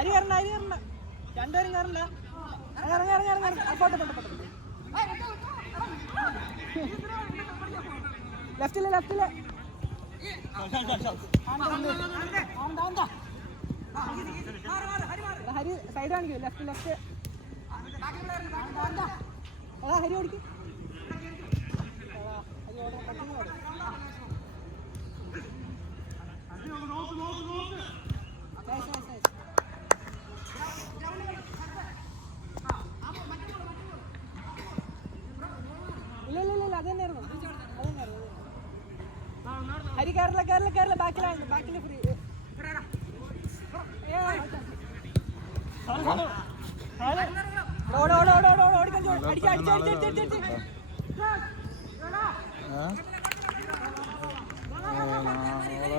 അരി കയറണ്ട രണ്ടുപേരും കയറില്ല. ലെഫ്റ്റില് ഹരി സൈഡ് കാണിക്കും. ലെഫ്റ്റ് ഹരി ഓടിക്കും. ഇല്ല അതന്നെയായിരുന്നു. ഹരി കയറില്ല ബാക്കിൽ ഫ്രീ.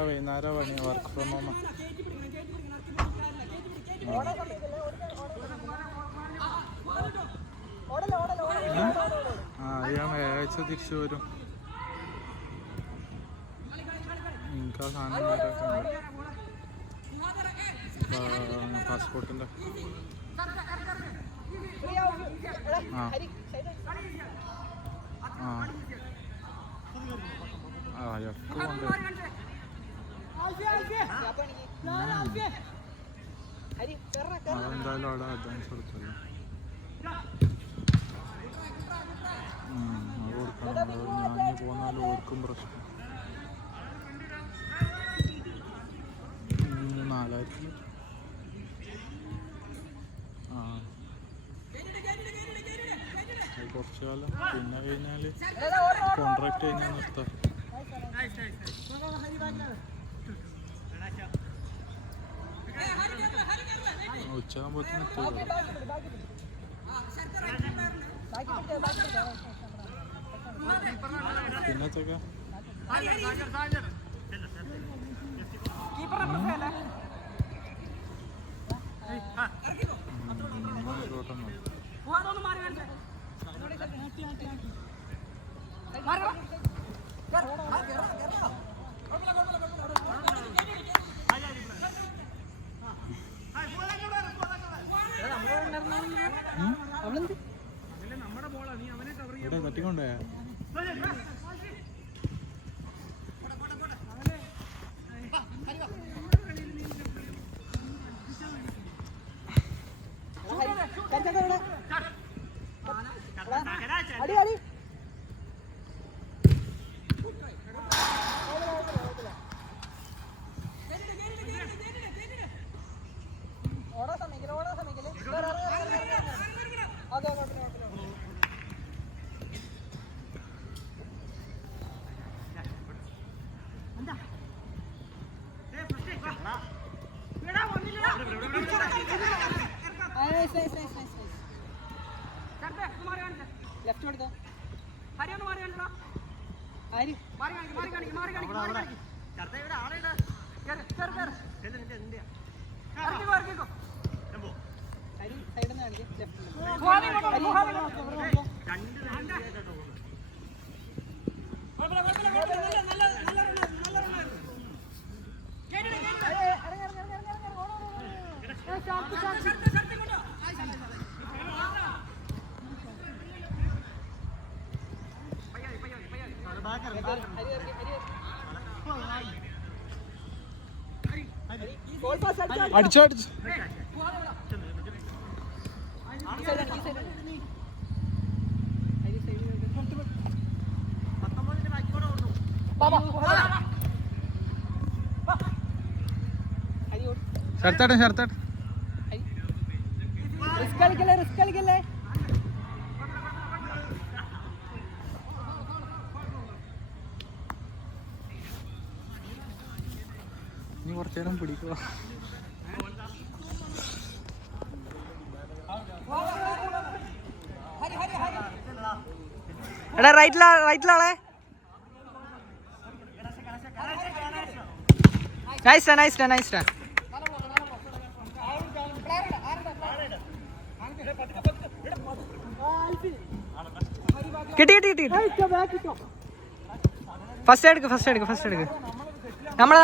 വൈകുന്നേരം പണി വർക്ക് ഫ്രം ഹോം. ഞാൻ വ്യാഴാഴ്ച തിരിച്ചു വരും. എനിക്ക് ആ സാധനം പാസ്പോർട്ടിൻ്റെ അതെന്തായാലും അവിടെ അഡ്വാൻസ് കൊടുത്തല്ലോ. അത് കൊടുക്കണം. ഞാൻ പോന്നാലും ഓർക്കും പ്രശ്നം. 4000 കുറച്ച് കാലം പിന്നെ കഴിഞ്ഞാൽ കോൺട്രാക്ട് കഴിഞ്ഞാൽ നിർത്താം. ഉച്ചയാകുമ്പോഴത്തേന് എത്തുമല്ലോ. പിന്നത്തൊക്കെ ഇവിടെ തട്ടിക്കൊണ്ടേ ലെഫ്റ്റ് കൊടുത്തോ. ഹരി സൈഡിൽ നിന്ന് അടിച്ചോ ഷർത്താട്ടെ റിസ്ക് കളിക്കല്ലേ. നീ കുറച്ചു നേരം പിടിക്കുക. എടാ റൈറ്റിലാളെ. നൈസ്. കിട്ടി. ഫസ്റ്റ് എടുക്ക്. നമ്മളെ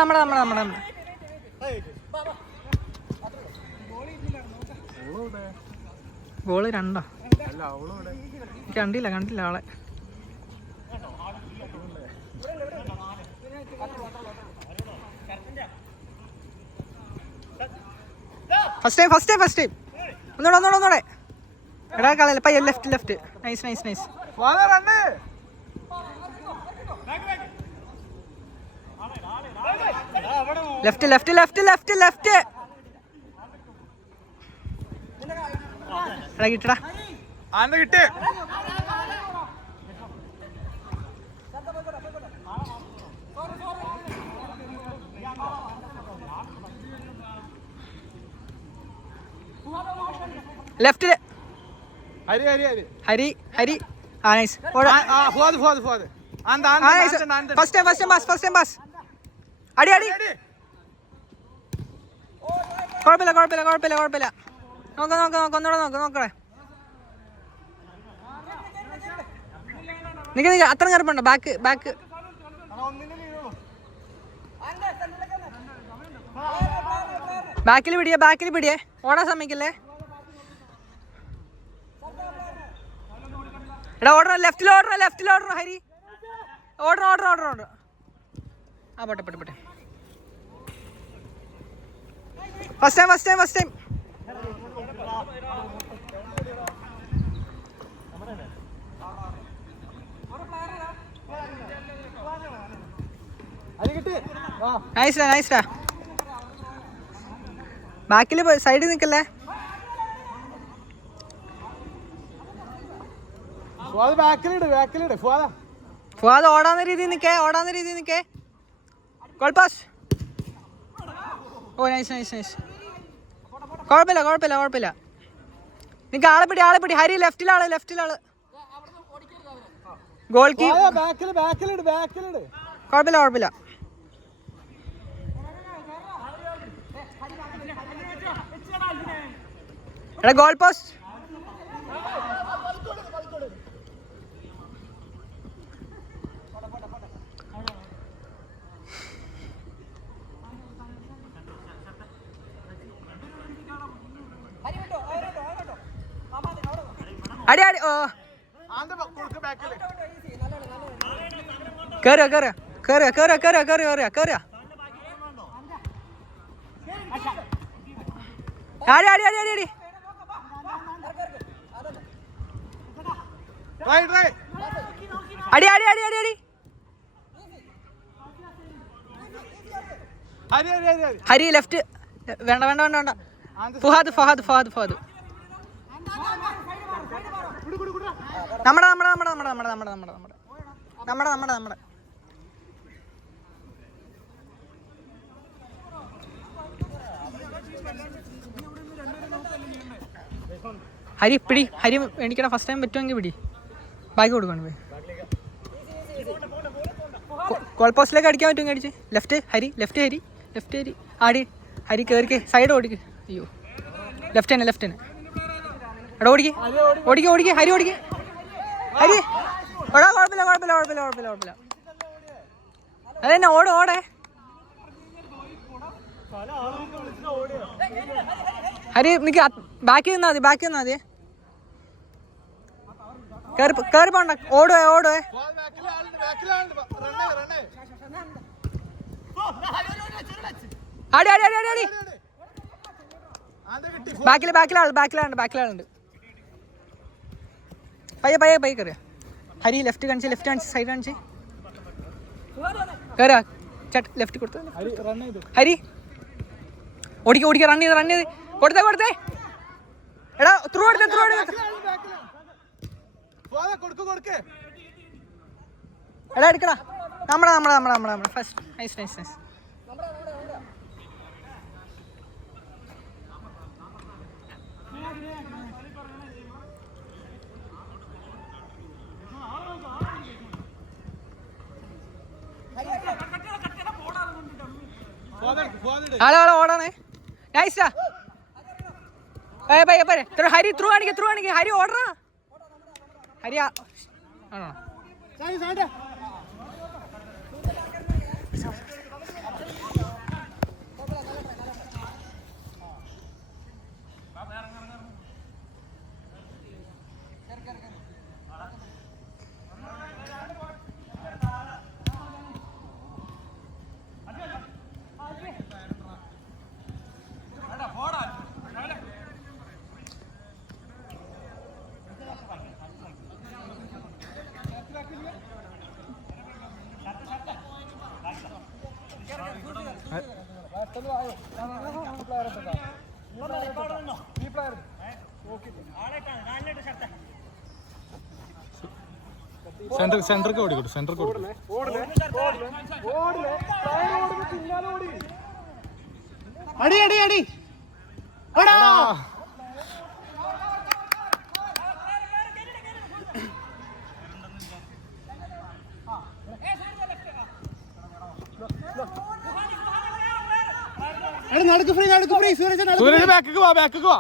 ഗോള് 2 അല്ല അവളോടെ കണ്ടില്ല ആളെ. ഫസ്റ്റ് ടൈം ഒന്നൂടെ എടാ കളയല്ല പയ്യ. Left nice. ലെഫ്റ്റ് എടാ കിട്ടടാ. കിട്ടേ ലെഫ്റ്റില് ഹരി ഹരി ആ നൈസ്. First time pass. അടി കുഴപ്പമില്ല. നോക്കണേ. നിക്ക് അത്ര കയറിപ്പുണ്ടോ? ബാക്ക് ബാക്കിൽ പിടിയേ. ഓടാൻ സമ്മതിക്കല്ലേ. എടാ ഓടണം. ലെഫ്റ്റിൽ ഓടണം ഹരി. ഓടണം. ആ പോട്ടെ. First time. നൈസ്. ബാക്കിൽ സൈഡിൽ നിൽക്കല്ലേ. ഫുവാദ് ഓടാന്ന രീതിയിൽ നിൽക്കേ. Goal pass. Oh nice. കുഴപ്പമില്ല. നിനക്ക് ആളെ പിടി. ഹരി ലെഫ്റ്റിലാള്. ഗോൾ കീ. കുഴപ്പമില്ല. എടാ ഗോൾ പോസ്റ്റ്. അടി ഓ കേറുക. അടി ഹരി ലെഫ്റ്റ്. വേണ്ട. ഫുഹാദ്. നമ്മുടെ ഹരി പിടി. ഹരി എനിക്കടാ ഫസ്റ്റ് ടൈം പറ്റുമെങ്കിൽ പിടി. ബാക്കി കൊടുക്കണം പോയി. ഗോൾ പോസ്റ്റിലേക്ക് അടിക്കാൻ പറ്റുമെങ്കിൽ അടിച്ച്. ലെഫ്റ്റ് ഹരി. ആടി ഹരി കയറിക്ക്. സൈഡ് ഓടിക്ക്. അയ്യോ ലെഫ്റ്റ് തന്നെ. എടാ ഓടിക്ക്. ഹരി ഓടിക്ക്. എടാ കുഴപ്പമില്ല. അതെന്നെ ഓടേ. ഹരി നിക്ക് ബാക്കി നിന്നാ മതി. കേറി പോണ്ട. ഓടുവേ. അടി ബാക്കിലുണ്ട്. പയ്യെ കയറിയ. ഹരി ലെഫ്റ്റ് കാണിച്ച് സൈഡ് കാണിച്ച് കയറാ. ലെഫ്റ്റ് കൊടുത്തു. ഹരി ഓടിക്ക. റൺ ചെയ്ത് കൊടുത്തേ. എടാ ത്രൂ എടാ എടുക്കടാ. നമ്മുടെ ഫസ്റ്റ്. നൈസ്. ആളെ ഓടാണേ. നൈസാ. ഹരി ത്രൂ കാണിക്ക. ഹരി ഓടറാ. ഹരി ആണോ? സെന്റർക്ക് ഓടിക്കട്ടെ, സെന്റർക്ക് ഓടിക്കട്ടെ. അടി അടി അടി നടക്ക് ഫ്രീ സൂരജ് ബാക്കിക്ക് വാ, ബാക്കിക്ക് വാ.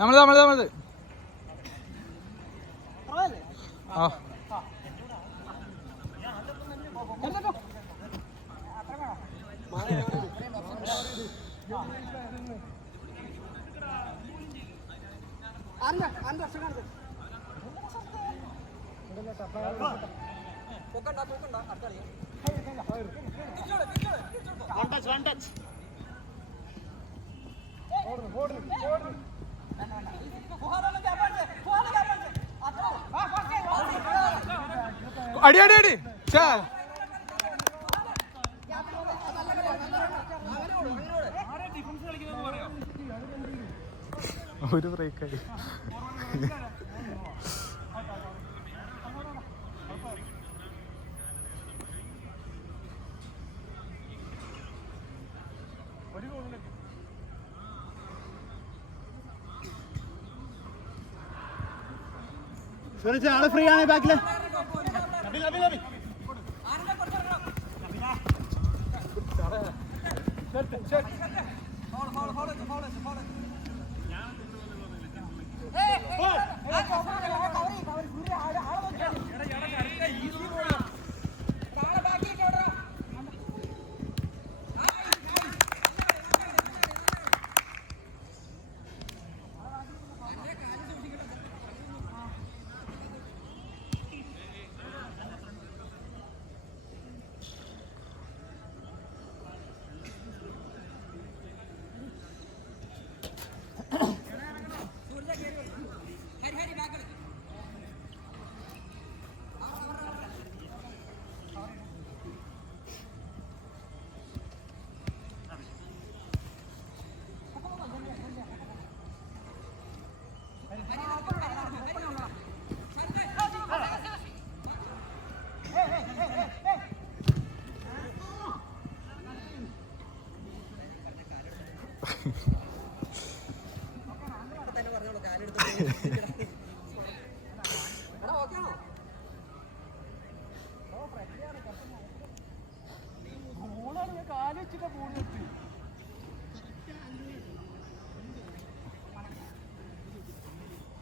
നമ്മളത് ആ അടി അടി അടി ചാ ഒരു ബ്രേക്കായി. ആള് ഫ്രീ ആണ് ബാക്കില്.